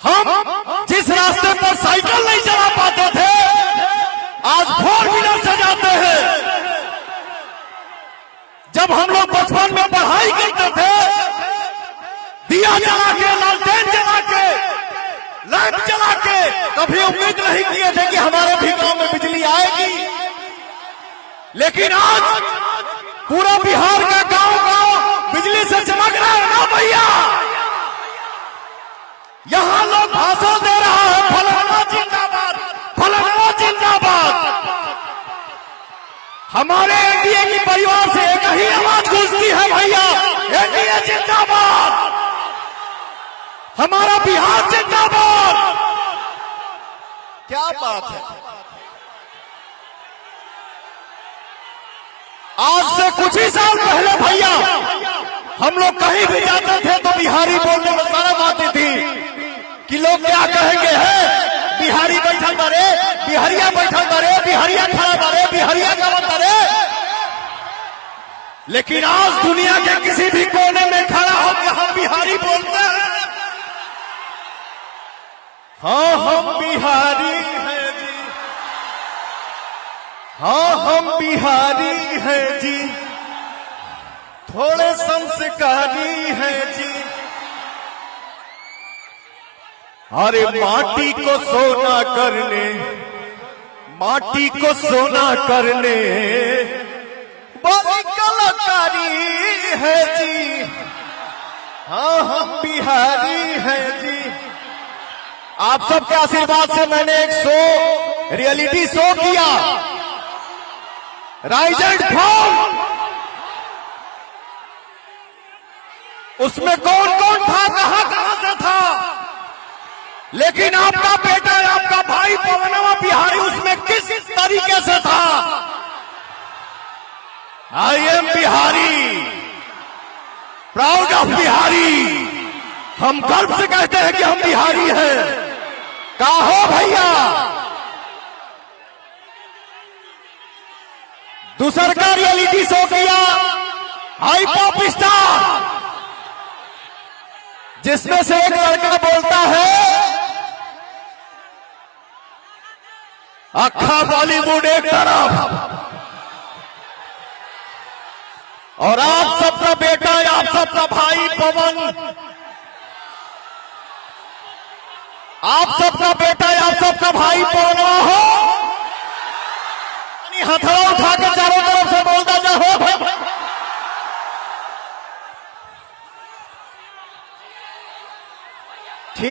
हम जिस रास्ते पर साइकिल नहीं चला पाते थे आज 4 व्हीलर से जाते हैं। जब हम लोग बचपन में पढ़ाई करते थे दिया जला के, लालटेन जला के, लाइट जला के, कभी उम्मीद नहीं किए थे कि हमारे भी गांव में बिजली आएगी। लेकिन आज पूरा बिहार का गांव बिजली से चमक रहा है ना भैया। यहां लोग भाषण दे रहा है फलाना जिंदाबाद, फलाना जिंदाबाद। हमारे एनडीए की परिवार से एक ही आवाज गूंजती है भैया, एनडीए जिंदाबाद, हमारा बिहार जिंदाबाद। क्या बात है। आज से कुछ ही साल पहले भैया हम लोग कहीं भी जाते थे तो बिहारी बोलने में शर्म आती थी कि लोग क्या कहेंगे है, बिहारी बैठल बारे, बिहारिया बैठल बारे, बिहारिया खड़ा बारे, बिहारिया गावत बारे। लेकिन आज दुनिया के किसी भी कोने में खड़ा होकर हम बिहारी बोलते हैं। हाँ हम बिहारी हैं जी, हाँ हम बिहारी हैं जी, थोड़े संस्कारी हैं जी। अरे माटी को सोना करने, माटी को सोना करने बड़ी कलाकारी है जी। हाँ हम बिहारी हैं जी। आप सबके आशीर्वाद से मैंने एक शो, रियलिटी शो किया, राइज एंड फॉल। उसमें कौन कौन था, कहां कहां से था, लेकिन आपका बेटा, आपका भाई पवनवा बिहारी उसमें किस तरीके से था। I am Bihari, proud of Bihari. हम गर्व से कहते हैं कि हम बिहारी हैं। का हो भैया। दूसर का रियलिटी शो किया हाई पॉप स्टार, जिसमें से एक लड़का बोलता है अखा बॉलीवुड एक तरफ और आप सबका बेटा, आप सबका भाई पवन, आप सबका बेटा, आप सबका भाई पवनवा हो। हथौड़ा उठा के चारों तरफ से बोलता जा हो